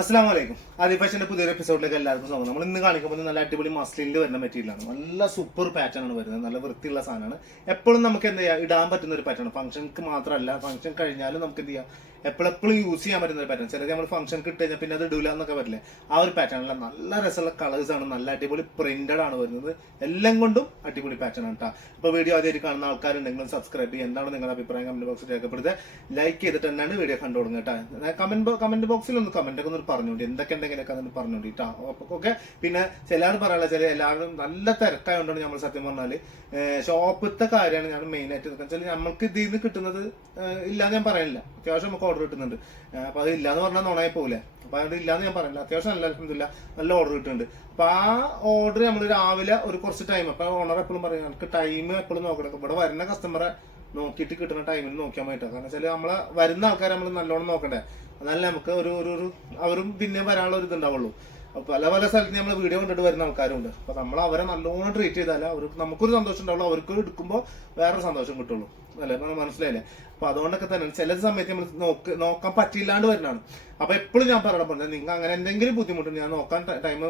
അസ്സലാമു അലൈക്കും. ആദ്യ ഫാഷന്റെ പുതിയൊരു എപ്പിസോഡിലേക്ക് എല്ലാവർക്കും സ്വാഗതം. നമ്മൾ ഇന്ന് കാണിക്കുമ്പോൾ നല്ല അടിപൊളി മസ്ലിനിൽ വരുന്ന മെറ്റീരിയലാണ്. നല്ല സൂപ്പർ പാറ്റേൺ ആണ് വരുന്നത്. നല്ല വൃത്തിയുള്ള സാധനമാണ്. എപ്പോഴും നമുക്ക് എന്ത് ചെയ്യാം, ഇടാൻ പറ്റുന്ന ഒരു പാറ്റേൺ. ഫംഗ്ഷൻക്ക് മാത്രമല്ല, ഫംഗ്ഷൻ കഴിഞ്ഞാലും നമുക്ക് എന്ത് ചെയ്യാം, എപ്പോഴെപ്പോഴും യൂസ് ചെയ്യാൻ പറ്റുന്ന ഒരു പാറ്റേൺ. ചിലത് നമ്മൾ ഫംഗ്ഷൻക്ക് ഇട്ട് കഴിഞ്ഞാൽ പിന്നെ അത് ഇടൂല എന്നൊക്കെ പറ്റില്ലേ, ആ ഒരു പാറ്റേണില്ല. നല്ല രസമുള്ള കളേഴ്സ് ആണ്, നല്ല അടിപൊളി പ്രിന്റഡ് ആണ് വരുന്നത്. എല്ലാം കൊണ്ടും അടിപൊളി പാറ്റേൺ ആണ് കേട്ടോ. അപ്പോൾ വീഡിയോ ആദ്യമായിട്ട് കാണുന്ന ആൾക്കാരുണ്ടെങ്കിലും സബ്സ്ക്രൈബ് ചെയ്യുക. എന്താണ് നിങ്ങളുടെ അഭിപ്രായം കമന്റ് ബോക്സിൽ രേഖപ്പെടുത്തുക. ലൈക്ക് ചെയ്തിട്ട് തന്നെയാണ് വീഡിയോ കണ്ടു തുടങ്ങുക കേട്ടോ. കമന്റ് ബോക്സിൽ ഒന്ന് കമന്റ് ഒക്കെ ഒന്ന് പറഞ്ഞുകൊണ്ട് എന്തൊക്കെ ഉണ്ടെങ്കിലൊക്കെ അതിന് പറഞ്ഞുകൊണ്ട് കേട്ടോ. ഓക്കെ. പിന്നെ ചിലർ പറയാനുള്ള ചില എല്ലാവരും നല്ല തിരക്കായതുകൊണ്ടാണ് നമ്മൾ സത്യം പറഞ്ഞാല് ഷോപ്പിലത്തെ കാര്യമാണ് ഞാൻ മെയിൻ ആയിട്ട് വെച്ചാൽ നമ്മൾക്ക് ഇതിൽ നിന്ന് കിട്ടുന്നത് ഇല്ലാന്ന് ഞാൻ പറയുന്നില്ല. അത്യാവശ്യം നമുക്ക് ഓർഡർ കിട്ടുന്നുണ്ട്. അപ്പൊ അത് ഇല്ലാന്ന് പറഞ്ഞാൽ നുണയായി പോകില്ലേ. അപ്പൊ അതുകൊണ്ട് ഇല്ലാന്ന് ഞാൻ പറയുന്നില്ല. അത്യാവശ്യം നല്ല അൽഹംദുലില്ലാ നല്ല ഓർഡർ കിട്ടുന്നുണ്ട്. അപ്പൊ ആ ഓർഡർ നമ്മൾ രാവിലെ ഒരു കുറച്ച് ടൈം, അപ്പൊ ഓണർ എപ്പോഴും പറയും നമുക്ക് ടൈം എപ്പോഴും നോക്കണം. ഇവിടെ വരുന്ന കസ്റ്റമറെ നോക്കിയിട്ട് കിട്ടുന്ന ടൈമിൽ നോക്കിയാൽ മതി. കാരണം വെച്ചാൽ നമ്മളെ വരുന്ന ആൾക്കാരെ നമ്മൾ നല്ലോണം നോക്കണ്ടേ. എന്നാലേ നമുക്ക് ഒരു അവരും പിന്നെ വരാനുള്ള ഒരു ഇതുണ്ടാവുള്ളൂ. പല പല സ്ഥലത്ത് നമ്മൾ വീഡിയോ കണ്ടിട്ട് വരുന്ന ആൾക്കാരുണ്ട്. അപ്പൊ നമ്മൾ അവരെ നല്ലോണം ട്രീറ്റ് ചെയ്താലേ അവർക്ക് നമുക്കൊരു സന്തോഷം ഉണ്ടാവുള്ളൂ, അവർക്ക് എടുക്കുമ്പോൾ വേറൊരു സന്തോഷം കിട്ടുള്ളൂ. അല്ലെ, മനസ്സിലായില്ലേ? അപ്പൊ അതുകൊണ്ടൊക്കെ തന്നെ ചില സമയത്ത് നമ്മൾ നോക്കാൻ പറ്റില്ലാണ്ട് വരുന്നതാണ്. അപ്പൊ എപ്പോഴും ഞാൻ പറയണം പറഞ്ഞാൽ നിങ്ങൾ അങ്ങനെ എന്തെങ്കിലും ബുദ്ധിമുട്ടുണ്ട്, ഞാൻ നോക്കാൻ ടൈം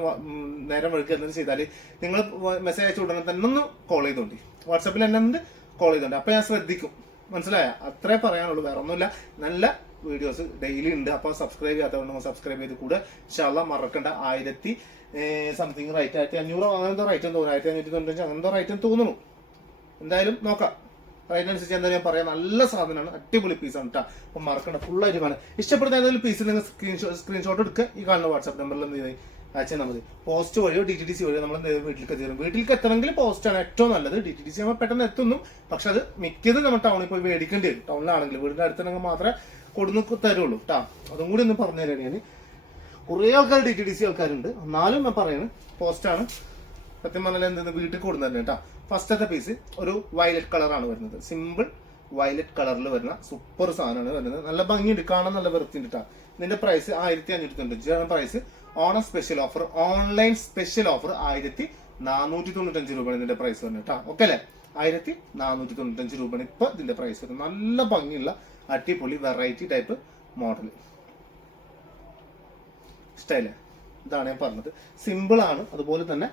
നേരം വഴുക്കി എന്തെങ്കിലും ചെയ്താൽ നിങ്ങൾ മെസ്സേജ് അയച്ചു ഉടനെ തന്നെ ഒന്ന് കോൾ ചെയ്തോണ്ടി, വാട്സാപ്പിൽ എന്നെ ഒന്ന് കോൾ ചെയ്തോണ്ടി. അപ്പൊ ഞാൻ ശ്രദ്ധിക്കും. മനസ്സിലായ? അത്രേ പറയാനുള്ളൂ, വേറെ ഒന്നുമില്ല. നല്ല വീഡിയോസ് ഡെയിലി ഉണ്ട്. അപ്പോൾ സബ്സ്ക്രൈബ് ചെയ്യാത്തതുകൊണ്ട് സബ്സ്ക്രൈബ് ചെയ്ത് കൂടെ ഇൻഷാ അല്ലാഹ് മറക്കണ്ട. 1000 സംതിങ് റൈറ്റ്, 1500 അങ്ങനത്തെ റൈറ്റ് തോന്നുന്നു, 1595 അങ്ങനത്തെ റൈറ്റ് തോന്നുന്നു. എന്തായാലും നോക്കാം, റൈറ്റിനനുസരിച്ച് എന്തായാലും ഞാൻ പറയാം. നല്ല സാധനമാണ്, അടിപൊളി പീസാണ് കേട്ടോ. അപ്പം മറക്കണ്ട, ഫുള്ളായിട്ട് കാണാം. ഇഷ്ടപ്പെടുന്ന ഏതെങ്കിലും പീസിൽ നിങ്ങൾ സ്ക്രീൻഷോട്ട് എടുക്കുക. ഈ കാണുന്ന വാട്സാപ്പ് നമ്പറിൽ എന്ത് ചെയ്ത് അയച്ചാൽ മതി. പോസ്റ്റ് വഴിയോ DTDC വഴിയോ നമ്മൾ വീട്ടിലേക്ക് എത്തിരും. വീട്ടിലേക്ക് എത്തണമെങ്കിൽ പോസ്റ്റാണ് ഏറ്റവും നല്ലത്. DTDC നമ്മൾ പെട്ടെന്ന് എത്തുന്നു, പക്ഷെ അത് മിക്കത് നമ്മൾ ടൗണിൽ പോയി മേടിക്കേണ്ടി വരും. ടൗണിലാണെങ്കിൽ വീടിന്റെ അടുത്തുണ്ടെങ്കിൽ മാത്രമേ കൊടുന്ന് തരുള്ളൂ കേട്ടോ. അതും കൂടി ഒന്ന് പറഞ്ഞു തരാം. ഞാൻ കുറേ ആൾക്കാർ DTDC ആൾക്കാരുണ്ട്, എന്നാലും ഞാൻ പറയുന്നത് പോസ്റ്റാണ് സത്യം പറഞ്ഞാൽ. എന്തെന്ന് വീട്ടിൽ കൊടുന്നു തന്നെ കേട്ടോ. ഫസ്റ്റത്തെ പീസ് ഒരു വയലറ്റ് കളറാണ് വരുന്നത്. സിമ്പിൾ വയലറ്റ് കളറിൽ വരുന്ന സൂപ്പർ സാധനമാണ് വരുന്നത്. നല്ല ഭംഗിയുണ്ട്, കാണാൻ നല്ല വൃത്തിയുണ്ട് കേട്ടോ. ഇതിന്റെ പ്രൈസ് 1595 ആണ് price. Onam special offer, online special offer 1495 രൂപയാണ് ഇതിന്റെ പ്രൈസ് വരുന്നത് കേട്ടോ. ഓക്കെ അല്ലേ? 1495 രൂപയാണ് ഇപ്പൊ ഇതിന്റെ പ്രൈസ് വരുന്നത്. നല്ല ഭംഗിയുള്ള അടിപൊളി വെറൈറ്റി ടൈപ്പ് മോഡൽ സ്റ്റൈല്. ഇതാണ് ഞാൻ പറഞ്ഞത്. സിമ്പിൾ ആണ്, അതുപോലെ തന്നെ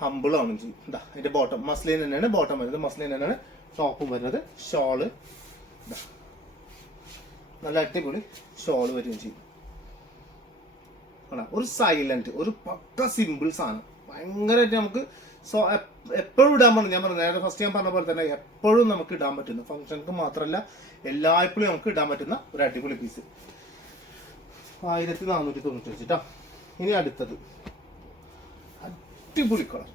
ഹമ്പിൾ ആണ് ചെയ്യും. ഇതാ അതിന്റെ ബോട്ടം മസ്ലിൻ തന്നെയാണ് ബോട്ടം വരുന്നത്, മസ്ലിൻ തന്നെയാണ് ടോപ്പും വരുന്നത്. ഷോള് നല്ല അടിപൊളി ഷോള് വരികയും ചെയ്യും. ഒരു സൈലന്റ്, ഒരു പക്ക സിമ്പിൾ സാധനം. ഭയങ്കരമായിട്ട് നമുക്ക് എപ്പോഴും ഇടാൻ പറ്റും. ഞാൻ പറഞ്ഞു നേരത്തെ ഫസ്റ്റ് ഞാൻ പറഞ്ഞ പോലെ തന്നെ എപ്പോഴും നമുക്ക് ഇടാൻ പറ്റുന്ന, ഫംഗ്ഷൻക്ക് മാത്രമല്ല എല്ലായ്പ്പോഴും നമുക്ക് ഇടാൻ പറ്റുന്ന ഒരു അടിപൊളി പീസ്. 1495 കേട്ടോ. ഇനി അടുത്തത് അടിപൊളി കളർ,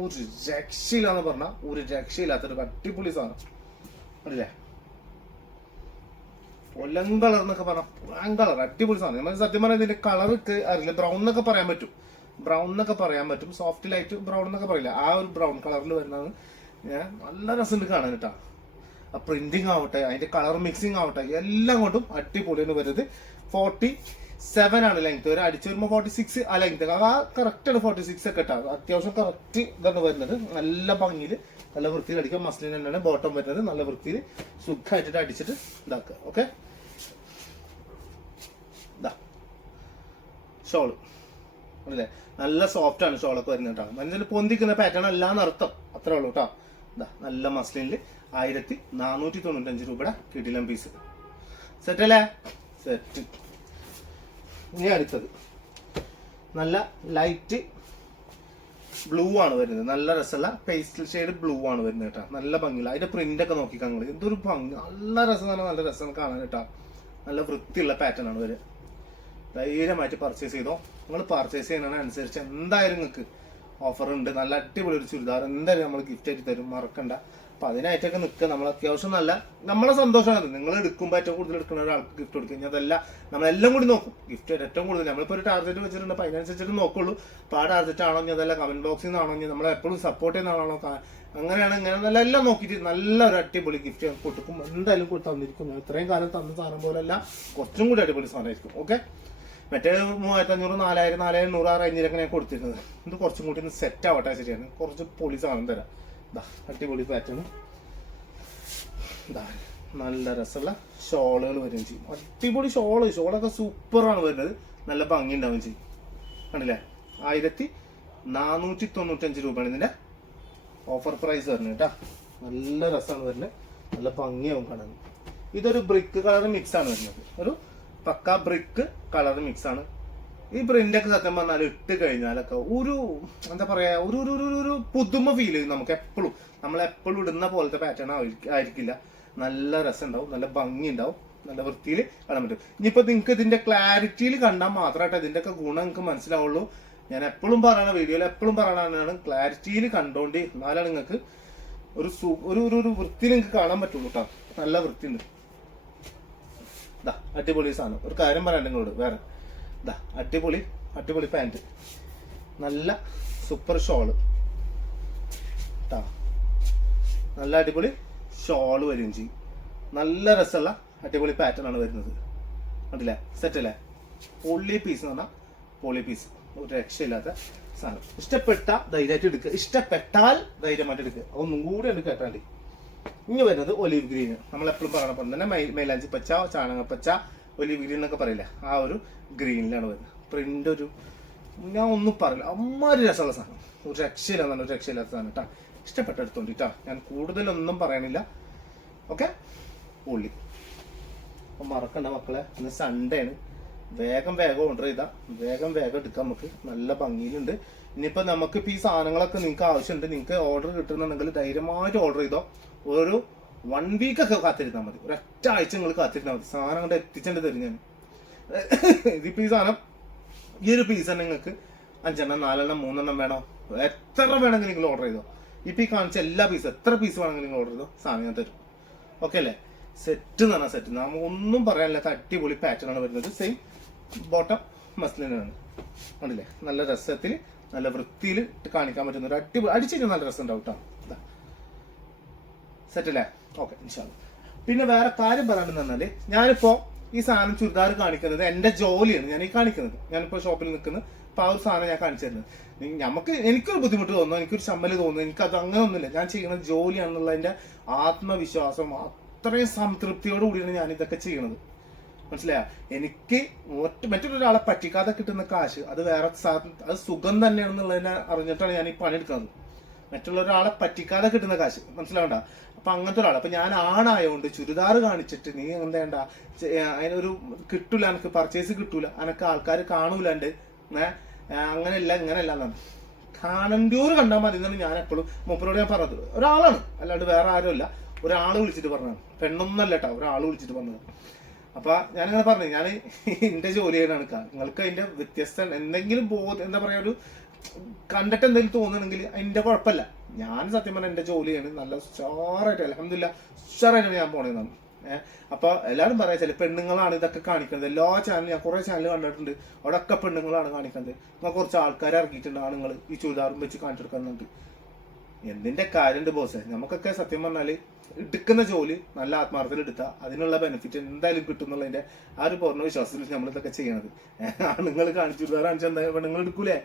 ഒരു രക്ഷയില്ലാന്ന് പറഞ്ഞാൽ ഒരു രക്ഷയില്ലാത്തൊരു അടിപൊളി സാധനം അല്ലേ. പൊലം കളർ എന്നൊക്കെ പറഞ്ഞാൽ പൊലം കളർ അടിപൊളി സാധനം. നമ്മൾ സത്യം പറഞ്ഞാൽ ഇതിന്റെ കളർക്ക് അറിയില്ല, ബ്രൗൺ എന്നൊക്കെ പറയാൻ പറ്റും, ബ്രൗൺ എന്നൊക്കെ പറയാൻ പറ്റും, സോഫ്റ്റ് ലൈറ്റ് ബ്രൗൺ എന്നൊക്കെ പറയില്ല. ആ ഒരു ബ്രൗൺ കളറിൽ വരുന്നത് നല്ല രസമുണ്ട് കാണാൻ കേട്ടോ. ആ പ്രിന്റിങ് ആവട്ടെ, അതിന്റെ കളർ മിക്സിങ് ആവട്ടെ, എല്ലാം കൊണ്ടും അടിപൊളിയാണ് വരുന്നത്. 47 ആണ് ലെങ്ത് വരെ. അടിച്ചു വരുമ്പോൾ 46 ആ ലെങ്ത്, ആ കറക്റ്റ് ആണ് 46 ഒക്കെ ഇട്ടാ. അത്യാവശ്യം കറക്റ്റ് ഇതാണ് വരുന്നത്. നല്ല ഭംഗിയിൽ നല്ല വൃത്തിയിൽ അടിക്കുക. മസ്ലിൻ തന്നെയാണ് ബോട്ടം വരുന്നത്. നല്ല വൃത്തിയിൽ സുഖമായിട്ട് അടിച്ചിട്ട് ഇതാക്കുക. ഓക്കെ. ഇതാ ഷോള് അല്ലേ, നല്ല സോഫ്റ്റ് ആണ് ഷോളൊക്കെ വരുന്നത് കേട്ടോ. മനസ്സിൽ പൊന്തിക്കുന്ന പാറ്റേൺ അല്ലാന്ന് അർത്ഥം, അത്രേ ഉള്ളൂ കേട്ടോ. ഇതാ നല്ല മസ്ലിനിൽ 1495 രൂപയുടെ കിടിലം പീസ്. സെറ്റ് അല്ലേ? സെറ്റ്. ഇനി അടുത്തത് നല്ല ലൈറ്റ് ബ്ലൂ ആണ് വരുന്നത്. നല്ല രസമുള്ള പേസ്റ്റൽ ഷെയ്ഡ് ബ്ലൂ ആണ് വരുന്നത് കേട്ടോ. നല്ല ഭംഗിയില്ല. അതിന്റെ പ്രിന്റ് ഒക്കെ നോക്കിക്കാൻ നിങ്ങൾ എന്തൊരു ഭംഗി, നല്ല രസം, നല്ല രസം കാണാൻ കേട്ടോ. നല്ല വൃത്തിയുള്ള പാറ്റേൺ ആണ് വരിക. ധൈര്യമായിട്ട് പർച്ചേസ് ചെയ്തോ. നിങ്ങൾ പർച്ചേസ് ചെയ്യുന്നതിനനുസരിച്ച് എന്തായാലും നിങ്ങൾക്ക് ഓഫർ ഉണ്ട്. നല്ല അടിപൊളി ഒരു ചുരിദാർ എന്തായാലും നമ്മൾ ഗിഫ്റ്റ് ആയിട്ട് തരും, മറക്കണ്ട. അപ്പൊ അതിനായിട്ടൊക്കെ നിൽക്കുക. നമ്മൾ അത്യാവശ്യം നല്ല നമ്മളെ സന്തോഷമാണ്. നിങ്ങൾ എടുക്കുമ്പോൾ ഏറ്റവും കൂടുതൽ എടുക്കുന്ന ഒരാൾക്ക് ഗിഫ്റ്റ് കൊടുക്കുക കഴിഞ്ഞാൽ അതല്ല നമ്മളെല്ലാം കൂടി നോക്കും. ഗിഫ്റ്റ് ഏറ്റവും കൂടുതൽ നമ്മളിപ്പോൾ ഒരു ടാർഗറ്റ് വെച്ചിട്ടുണ്ട്, അപ്പൊ അതിനനുസരിച്ചിട്ട് നോക്കുള്ളൂ. അപ്പോൾ ആ ടാർഗറ്റ് ആണോ ഇനി അതല്ല കമന്റ് ബോക്സിൽ നിന്നാണോ ഇനി നമ്മളെ എപ്പോഴും സപ്പോർട്ട് ചെയ്യുന്നതാണോ, അങ്ങനെയാണ് ഇങ്ങനെ എല്ലാം നോക്കിയിട്ട് നല്ല ഒരു അടിപൊളി ഗിഫ്റ്റ് കൊടുക്കും. എന്തായാലും തന്നിരിക്കും. ഇത്രയും കാലം തന്ന സാധനം പോലെയല്ല, കുറച്ചും കൂടി അടിപൊളി സാധനമായിരിക്കും. ഓക്കെ. മറ്റേ 3500, 4000, 4100 ആ റേഞ്ചിലൊക്കെ ഞാൻ കൊടുത്തിരുന്നത്. ഇത് കുറച്ചും കൂടി ഒന്ന് സെറ്റ് ആവട്ടെ ശരിയാണ്. കുറച്ച് പൊളി സാധനം തരാം. അടിപൊളി പാറ്റേൺ. നല്ല രസമുള്ള ഷോളുകൾ വരികയും ചെയ്യും. അടിപൊളി ഷോളൊക്കെ സൂപ്പറാണ് വരുന്നത്. നല്ല ഭംഗി ഉണ്ടാവും ചെയ്യും. കണ്ടില്ലേ, 1495 രൂപയാണ് ഇതിന്റെ ഓഫർ പ്രൈസ് വരുന്നത് കേട്ടോ. നല്ല രസമാണ് വരുന്നത്, നല്ല ഭംഗിയാവും കാണാൻ. ഇതൊരു ബ്രിക്ക് കളർ മിക്സ് ആണ് വരുന്നത്, ഒരു പക്ക ബ്രിക്ക് കളർ മിക്സ് ആണ്. ഈ പ്രിന്റൊക്കെ സത്യം പറഞ്ഞാൽ ഇട്ട് കഴിഞ്ഞാലൊക്കെ ഒരു എന്താ പറയാ, ഒരു ഒരു പുതുമ ഫീൽ ചെയ്യും നമുക്ക്. എപ്പോഴും നമ്മൾ എപ്പോഴും ഇടുന്ന പോലത്തെ പാറ്റേൺ ആയിരിക്കില്ല. നല്ല രസം ഉണ്ടാവും, നല്ല ഭംഗി ഉണ്ടാവും, നല്ല വൃത്തിയിൽ കാണാൻ പറ്റും. ഇനിയിപ്പോ നിങ്ങൾക്ക് ഇതിന്റെ ക്ലാരിറ്റിയിൽ കണ്ടാൽ മാത്രമായിട്ട് ഇതിന്റെ ഒക്കെ ഗുണം നിങ്ങൾക്ക് മനസ്സിലാവുള്ളൂ. ഞാൻ എപ്പോഴും പറയണ വീഡിയോയിൽ എപ്പോഴും പറയണതാണ്, ക്ലാരിറ്റിയിൽ കണ്ടോണ്ട് എന്നാലാണ് നിങ്ങൾക്ക് ഒരു ഒരു വൃത്തി നിങ്ങൾക്ക് കാണാൻ പറ്റുള്ളൂ കേട്ടോ. നല്ല വൃത്തിയുണ്ട്. ഇതാ അടിപൊളി സാധനം. ഒരു കാര്യം പറയാൻ നിങ്ങളോട് വേറെ, ഇതാ അടിപൊളി പാൻറ്, നല്ല സൂപ്പർ ഷോള് കേട്ടാ. നല്ല അടിപൊളി ഷോള് വരും ചെയ്യും. നല്ല രസമുള്ള അടിപൊളി പാറ്റേൺ ആണ് വരുന്നത്. കണ്ടില്ലേ, സെറ്റ് അല്ലേ? പൊള്ളി പീസ് എന്ന് പറഞ്ഞാൽ പൊള്ളി പീസ്, ഒരു രക്ഷയില്ലാത്ത സാധനം. ഇഷ്ടപ്പെട്ട ധൈര്യമായിട്ട് എടുക്കുക, ഇഷ്ടപ്പെട്ടാൽ ധൈര്യമായിട്ട് എടുക്കുക. ഒന്നും കൂടി ഉണ്ട് കേട്ടാണ്ട്. ഇനി വരുന്നത് ഒലിവ് ഗ്രീൻ. നമ്മൾ എപ്പോഴും പറയണ പോലെ തന്നെ മൈലാഞ്ചി പച്ച, ചാണകപ്പച്ച, ഒലിവ് ഗ്രീൻ എന്നൊക്കെ പറയില്ല, ആ ഒരു ഗ്രീനിലാണ് വരുന്നത്. പ്രിന്റ് ഒരു ഞാൻ ഒന്നും പറയില്ല, അമ്മാതിരി രസമുള്ള സാധനം. ഒരു രക്ഷയില്ലാത്ത സാധനം കേട്ടാ. ഇഷ്ടപ്പെട്ട എടുത്തോണ്ടിട്ടാ, ഞാൻ കൂടുതലൊന്നും പറയണില്ല. ഓക്കെ, പൊള്ളി. അപ്പം മറക്കണ്ട മക്കളെ, ഇന്ന് സൺഡേ ആണ്. വേഗം ഓർഡർ ചെയ്താൽ വേഗം എടുക്കാം. നമുക്ക് നല്ല ഭംഗിയിലുണ്ട്. ഇനിയിപ്പോ നമുക്ക് ഇപ്പൊ ഈ സാധനങ്ങളൊക്കെ നിങ്ങൾക്ക് ആവശ്യമുണ്ട്, നിങ്ങൾക്ക് ഓർഡർ കിട്ടുന്നുണ്ടെങ്കിൽ ധൈര്യമായിട്ട് ഓർഡർ ചെയ്തോ. ഒരു 1 വീക്ക് ഒക്കെ കാത്തിരുന്നാൽ മതി, ഒരൊറ്റ ആഴ്ച നിങ്ങൾ കാത്തിരുന്നാൽ മതി. സാധനം കൊണ്ട് എത്തിച്ചേണ്ടി തരും ഞാൻ. ഇതിപ്പോ ഈ സാധനം, ഈ ഒരു പീസ് തന്നെ നിങ്ങൾക്ക് 5 എണ്ണം 4 എണ്ണം 3 എണ്ണം വേണോ, എത്ര വേണമെങ്കിൽ നിങ്ങൾ ഓർഡർ ചെയ്തോ. ഇപ്പൊ ഈ കാണിച്ച എല്ലാ പീസും എത്ര പീസ് വേണമെങ്കിൽ നിങ്ങൾ ഓർഡർ ചെയ്തോ, സാധനം ഞാൻ തരും. ഓക്കെ അല്ലേ? സെറ്റ് എന്ന് പറഞ്ഞാൽ സെറ്റ്, നമുക്ക് ഒന്നും പറയാനില്ലാത്ത അടിപൊളി പാറ്റേൺ ആണ് വരുന്നത്. സെയിം ബോട്ടം മസ്ലിനാണ്. കണ്ടില്ലേ, നല്ല രസത്തിൽ നല്ല വൃത്തിയിൽ കാണിക്കാൻ പറ്റുന്ന ഒരു അടിപൊളി, അടിച്ചിട്ട് നല്ല രസം ഉണ്ടാവും കേട്ടോ. സെറ്റ് അല്ലേ? ഓക്കെ, ഇൻഷാല്ലാ. പിന്നെ വേറെ കാര്യം പറയാണെന്ന് പറഞ്ഞാല്, ഞാനിപ്പോ ഈ സാധനം ചുരിദാർ കാണിക്കുന്നത് എന്റെ ജോലിയാണ് ഞാൻ ഈ കാണിക്കുന്നത്. ഞാനിപ്പോ ഷോപ്പിൽ നിൽക്കുന്നത്, അപ്പൊ ആ ഒരു സാധനം ഞാൻ കാണിച്ചു തരുന്നത്. എനിക്കൊരു ബുദ്ധിമുട്ട് തോന്നുന്നു, എനിക്കൊരു ചമ്മല് തോന്നുന്നു, എനിക്കത് അങ്ങനെ ഒന്നുമില്ല. ഞാൻ ചെയ്യുന്നത് ജോലിയാണെന്നുള്ളതിന്റെ ആത്മവിശ്വാസം, അത്രയും സംതൃപ്തിയോട് കൂടിയാണ് ഞാൻ ഇതൊക്കെ ചെയ്യണത്. മനസ്സിലായ? എനിക്ക് മറ്റൊരാളെ പറ്റിക്കാതെ കിട്ടുന്ന കാശ് അത് വേറെ അത് സുഖം തന്നെയാണെന്നുള്ളതിനെ അറിഞ്ഞിട്ടാണ് ഞാൻ ഈ പണിയെടുക്കുന്നത്. മറ്റുള്ള ഒരാളെ പറ്റിക്കാതെ കിട്ടുന്ന കാശ്, മനസ്സിലാവണ്ട? അപ്പൊ അങ്ങനത്തെ ഒരാൾ, അപ്പൊ ഞാൻ ആണായോണ്ട് ചുരിദാർ കാണിച്ചിട്ട് നീ എന്തേണ്ട, അതിനൊരു കിട്ടൂല, എനിക്ക് പർച്ചേസ് കിട്ടൂല, എനക്ക് ആൾക്കാർ കാണൂല, എന്റെ അങ്ങനെയല്ല ഇങ്ങനെയല്ല എന്നാണ്. കാണണ്ടൂർ കണ്ടാൽ മതി എന്നാണ് ഞാൻ എപ്പോഴും മൂപ്പരോട് ഞാൻ പറഞ്ഞത്. ഒരാളാണ്, അല്ലാണ്ട് വേറെ ആരുമല്ല. ഒരാള് വിളിച്ചിട്ട് പറഞ്ഞതാണ്, പെണ്ണൊന്നല്ല കേട്ടോ, ഒരാള് വിളിച്ചിട്ട് പറഞ്ഞത്. അപ്പൊ ഞാനിങ്ങനെ പറഞ്ഞു, ഞാൻ എന്റെ ജോലി ചെയ്യണ നിങ്ങൾക്ക് അതിന്റെ വ്യത്യസ്ത എന്തെങ്കിലും എന്താ പറയാ, ഒരു കണ്ടിട്ട് എന്തെങ്കിലും തോന്നുന്നുണ്ടെങ്കിൽ അതിന്റെ കുഴപ്പമില്ല. ഞാൻ സത്യം പറഞ്ഞാൽ എന്റെ ജോലിയാണ് നല്ല ഉഷാറായിട്ട്, അൽഹംദുലില്ലാ ഉഷാറായിട്ടാണ് ഞാൻ പോണേന്നാണ്. അപ്പൊ എല്ലാവരും പറയാ ചില പെണ്ണുങ്ങളാണ് ഇതൊക്കെ കാണിക്കുന്നത്. എല്ലാ ചാനലും ഞാൻ കുറെ ചാനൽ കണ്ടിട്ടുണ്ട്, അവിടെ ഒക്കെ പെണ്ണുങ്ങളാണ് കാണിക്കുന്നത്. നിങ്ങൾ കുറച്ച് ആൾക്കാരെ ഇറക്കിയിട്ടുണ്ട് ആണുങ്ങൾ ഈ ചുരിദാറും വെച്ച് കാണിച്ചെടുക്കുന്നുണ്ട്. എന്തിന്റെ കാര്യമുണ്ട് ബോസേ? നമുക്കൊക്കെ സത്യം പറഞ്ഞാല് എടുക്കുന്ന ജോലി നല്ല ആത്മാർത്ഥത്തിൽ എടുത്താൽ അതിനുള്ള ബെനിഫിറ്റ് എന്തായാലും കിട്ടും എന്നുള്ളതിന്റെ ആ ഒരു പൂർണ്ണ വിശ്വാസത്തിൽ നമ്മൾ ഇതൊക്കെ ചെയ്യണത്. ആണുങ്ങൾ കാണിച്ചു കാണിച്ചാൽ എന്താ പെണ്ണുങ്ങൾ എടുക്കൂലേ?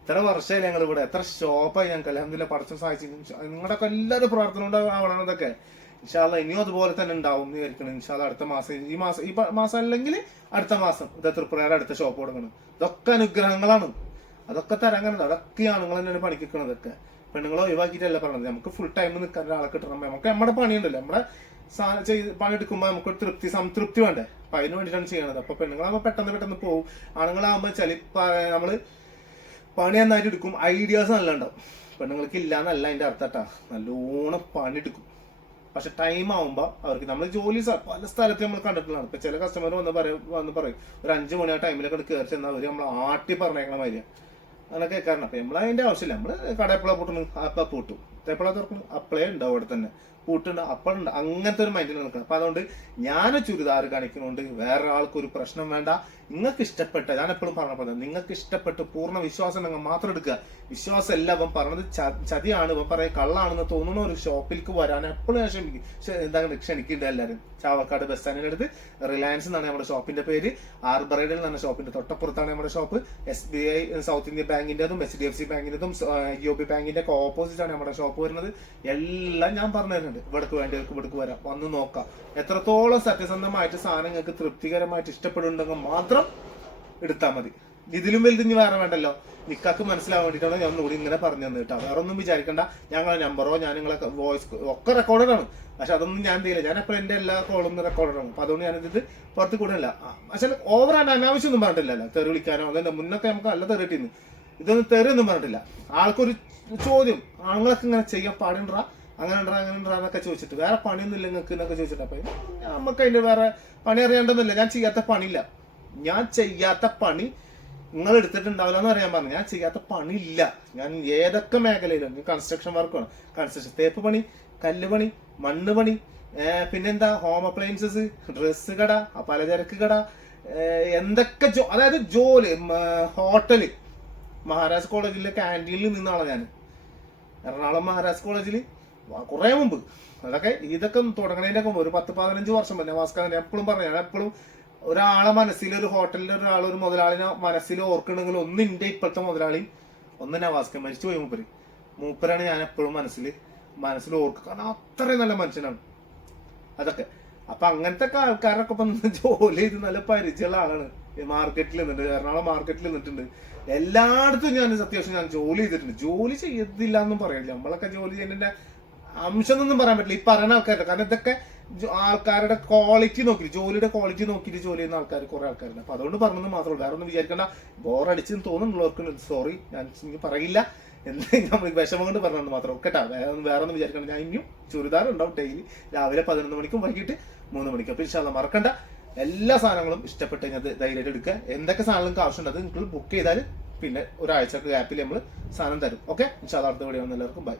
ഇത്ര വർഷമായി ഞങ്ങൾ ഇവിടെ, എത്ര ഷോപ്പായി ഞങ്ങൾക്ക് അൽഹംദുലില്ലാ പടച്ചോൻ സഹായിച്ചു. നിങ്ങളുടെ ഒക്കെ എല്ലാവരും പ്രാർത്ഥന ഉണ്ടാവണം ഇതൊക്കെ. ഇൻഷാല്ലാ ഇനിയും അതുപോലെ തന്നെ ഉണ്ടാവും എന്ന് വിചാരിക്കണം. ഇൻഷാല്ലാ അടുത്ത മാസം, ഈ മാസം അല്ലെങ്കിൽ അടുത്ത മാസം ഇത് തൃപ്രയാറ് അടുത്ത ഷോപ്പ് തുടങ്ങണം. ഇതൊക്കെ അനുഗ്രഹങ്ങളാണ്, അതൊക്കെ തരങ്ങുന്നത്, അതൊക്കെ ആണുങ്ങൾ തന്നെയാണ് പണിക്കുന്നത്. ഇതൊക്കെ പെണ്ണുങ്ങളെ ഒഴിവാക്കിയിട്ടല്ല പറഞ്ഞത്. നമുക്ക് ഫുൾ ടൈം നിൽക്കാൻ ഒരാളെ കിട്ടണം. നമുക്ക് നമ്മുടെ പണിയുണ്ടല്ലോ, നമ്മുടെ പണിയെടുക്കുമ്പോൾ നമുക്ക് സംതൃപ്തി വേണ്ടേ? അപ്പൊ അതിന് വേണ്ടിയിട്ടാണ് ചെയ്യണത്. അപ്പൊ പെണ്ണുങ്ങളാകുമ്പോൾ പെട്ടെന്ന് പോകും. ആണുങ്ങളാകുമ്പോൾ നമ്മള് പണി നന്നായിട്ട് എടുക്കും, ഐഡിയാസ് നല്ല ഉണ്ടാവും. പെണ്ണുങ്ങൾക്ക് ഇല്ലാന്നല്ല അതിന്റെ അർത്ഥട്ടാ, നല്ലോണം പണി എടുക്കും. പക്ഷെ ടൈം ആവുമ്പോ അവർക്ക് നമ്മൾ ജോലി പല സ്ഥലത്ത് നമ്മൾ കണ്ടിട്ടുള്ളതാണ്. ഇപ്പൊ ചില കസ്റ്റമർ വന്ന് പറയും ഒരു 5 മണി ആ ടൈമിലൊക്കെ കയറി ചെന്നാൽ അവർ നമ്മൾ ആട്ടി പറഞ്ഞേക്കണ മാതിരിയാണ്. അങ്ങനെ കേൾക്കാറുണ്ട്. അപ്പൊ നമ്മൾ അതിന്റെ ആവശ്യമില്ല. നമ്മള് കട എപ്പോഴാ പൂട്ടണം അപ്പ പൂട്ടും, എപ്പോഴാ തുറക്കണം അപ്പളേ ഉണ്ടാവും, അവിടെ തന്നെ പൂട്ടുണ്ട് അപ്പോഴുണ്ട്. അങ്ങനത്തെ ഒരു മൈൻഡിൽ നിൽക്കണം. അപ്പൊ അതുകൊണ്ട് ഞാൻ ചുരിദാർ കാണിക്കുന്നതുകൊണ്ട് വേറെ ആൾക്കൊരു പ്രശ്നം വേണ്ട. നിങ്ങൾക്ക് ഇഷ്ടപ്പെട്ട, ഞാൻ എപ്പോഴും പറഞ്ഞ നിങ്ങൾക്ക് ഇഷ്ടപ്പെട്ട് പൂർണ്ണ വിശ്വാസം നിങ്ങൾ മാത്രം എടുക്കുക. വിശ്വാസം അല്ല ഇവൻ പറഞ്ഞത് ചതിയാണ്, ഇവൻ പറയും കള്ളാണെന്ന് തോന്നുന്ന ഒരു ഷോപ്പിലേക്ക് വരാൻ എപ്പോഴും ഞാൻ ക്ഷണിക്കുന്നുണ്ട് എല്ലാവരും. ചാവക്കാട് ബസ് സ്റ്റാൻഡിന്റെ അടുത്ത് റിലയൻസ് എന്നാണ് നമ്മുടെ ഷോപ്പിന്റെ പേര്. ആർബറൈഡിൽ എന്നാണ് ഷോപ്പിന്റെ തൊട്ടപ്പുറത്താണ് നമ്മുടെ ഷോപ്പ്. SBI സൗത്ത് ഇന്ത്യൻ ബാങ്കിന്റെതും HDFC ബാങ്കിന്റെതും UOB ബാങ്കിന്റെ ഒക്കെ ഓപ്പോസിറ്റ് ആണ് നമ്മുടെ ഷോപ്പ് വരുന്നത്. എല്ലാം ഞാൻ പറഞ്ഞു തരുന്നുണ്ട്. ഇവിടേക്ക് വേണ്ടിയവർക്ക് ഇവിടേക്ക് വരാം, വന്ന് നോക്കാം. എത്രത്തോളം സത്യസന്ധമായിട്ട് സാധനം നിങ്ങൾക്ക് തൃപ്തികരമായിട്ട് ഇഷ്ടപ്പെടുന്നുണ്ടെങ്കിൽ മാത്രം എടുത്താൽ മതി. ഇതിലും വലുത് ഇനി വേറെ വേണ്ടല്ലോ. നിക്കാക്ക് മനസ്സിലാവാൻ വേണ്ടിയിട്ടാണ് ഞാൻ ഒന്നുകൂടി ഇങ്ങനെ പറഞ്ഞു തന്നെ കേട്ടോ. വേറെ ഒന്നും വിചാരിക്കണ്ട. ഞങ്ങളെ നമ്പറോ ഞാൻ നിങ്ങളെ വോയിസ് ഒക്കെ റെക്കോർഡാണ്. പക്ഷെ അതൊന്നും ഞാൻ ചെയ്യില്ല. ഞാൻ എപ്പോഴും എൻ്റെ എല്ലാ കോളും റെക്കോർഡാണ്. അപ്പൊ അതുകൊണ്ട് ഞാനിത് പുറത്ത് കൂടില്ല. പക്ഷെ ഓവറാണ് അനാവശ്യമൊന്നും പറഞ്ഞിട്ടില്ലല്ലോ. തെറി വിളിക്കാനോ അതല്ല. മുന്നൊക്കെ നമുക്ക് നല്ല തെറി കിട്ടിയിരുന്നു. ഇതൊന്നും തെറിയൊന്നും പറഞ്ഞിട്ടില്ല. ആൾക്കൊരു ചോദ്യം, ആണുങ്ങളൊക്കെ ഇങ്ങനെ ചെയ്യാൻ പാടുണ്ടാ, അങ്ങനെ ഉണ്ടാ അങ്ങനെ ഉണ്ടാ എന്നൊക്കെ ചോദിച്ചിട്ട് വേറെ പണിയൊന്നും ഇല്ല നിങ്ങൾക്ക് എന്നൊക്കെ ചോദിച്ചിട്ട്. അപ്പൊ നമുക്ക് അതിന്റെ വേറെ പണി അറിയേണ്ടതില്ല. ഞാൻ ചെയ്യാത്ത പണിയില്ല. ഞാൻ ചെയ്യാത്ത പണി നിങ്ങൾ എടുത്തിട്ടുണ്ടാവില്ല എന്ന് പറയാൻ പറഞ്ഞു. ഞാൻ ചെയ്യാത്ത പണിയില്ല. ഞാൻ ഏതൊക്കെ മേഖലയിലും കൺസ്ട്രക്ഷൻ വർക്കാണ്, കൺസ്ട്രക്ഷൻ തേപ്പ് പണി, കല്ല് പണി, മണ്ണ് പണി, പിന്നെന്താ ഹോം അപ്ലയൻസസ്, ഡ്രസ്സ് കട, പലചരക്ക് കട, എന്തൊക്കെ അതായത് ജോലി, ഹോട്ടല്. മഹാരാജ് കോളേജിലെ ക്യാൻറ്റീനിൽ നിന്നാണ് ഞാൻ. എറണാകുളം മഹാരാജ് കോളേജിൽ കുറെ മുമ്പ്. ഇതൊക്കെ തുടങ്ങണതിന്റെ ഒക്കെ ഒരു 10-15 വർഷം പിന്നെ വാസ്കാൻ എപ്പോഴും പറഞ്ഞു. ഞാൻ എപ്പോഴും ഒരാളെ മനസ്സിൽ, ഒരു ഹോട്ടലിൽ ഒരാൾ, ഒരു മുതലാളിനെ മനസ്സിൽ ഓർക്കണമെങ്കിൽ ഒന്ന് എന്റെ ഇപ്പോഴത്തെ മുതലാളി, ഒന്ന് നവാസ്കൻ, മരിച്ചു പോയി മൂപ്പരാണ് ഞാൻ എപ്പോഴും മനസ്സിൽ ഓർക്കുക. കാരണം അത്രയും നല്ല മനുഷ്യനാണ് അതൊക്കെ. അപ്പൊ അങ്ങനത്തെ ആൾക്കാരൊക്കെ ഇപ്പൊ ജോലി ചെയ്ത് നല്ല പരിചയമുള്ള ആളാണ്. മാർക്കറ്റിൽ നിന്നിട്ടുണ്ട്, എറണാകുളം മാർക്കറ്റിൽ നിന്നിട്ടുണ്ട്. എല്ലായിടത്തും ഞാൻ അത്യാവശ്യം ഞാൻ ജോലി ചെയ്തിട്ടുണ്ട്. ജോലി ചെയ്തില്ല എന്നും പറയില്ല. നമ്മളൊക്കെ ജോലി ചെയ്യുന്നതിന്റെ അംശം എന്നൊന്നും പറയാൻ പറ്റില്ല ഈ പറയുന്ന ആൾക്കാരുടെ. കാരണം ഇതൊക്കെ ആൾക്കാരുടെ ക്വാളിറ്റി നോക്കി, ജോലിയുടെ ക്വാളിറ്റി നോക്കിയിട്ട് ജോലി ചെയ്യുന്ന ആൾക്കാർ കുറെ ആൾക്കാരുണ്ട്. അപ്പൊ അതുകൊണ്ട് പറഞ്ഞത് മാത്രമേ. വേറെ ഒന്നും വിചാരിക്കേണ്ട. ബോറടിച്ചെന്ന് തോന്നുന്നുള്ളവർക്ക് സോറി, ഞാൻ ഇനി പറയില്ല. നമ്മൾ വിഷമം കൊണ്ട് പറഞ്ഞത് മാത്രം കേട്ടാ. വേറെ ഒന്നും വിചാരിക്കണം. ഞാൻ ഇനിയും ചുരിദാർ ഉണ്ടാവും ഡെയിലി രാവിലെ 11 മണിക്കും വൈകിട്ട് 3 മണിക്കും. അപ്പൊ ഇൻഷാ അല്ലാഹ് മറക്കണ്ട. എല്ലാ സാധനങ്ങളും ഇഷ്ടപ്പെട്ട് കഴിഞ്ഞാൽ ധൈര്യമായിട്ട് എടുക്കുക. എന്തൊക്കെ സാധനങ്ങൾക്ക് ആവശ്യമുണ്ട് അത് നിങ്ങൾ ബുക്ക് ചെയ്താൽ പിന്നെ ഒരാഴ്ചക്ക് ഗ്യാപ്പിൽ നമ്മൾ സാധനം തരും. ഓക്കെ, ഇൻഷാ അല്ലാഹ് അടുത്ത വീഡിയോ എല്ലാവർക്കും ബൈ.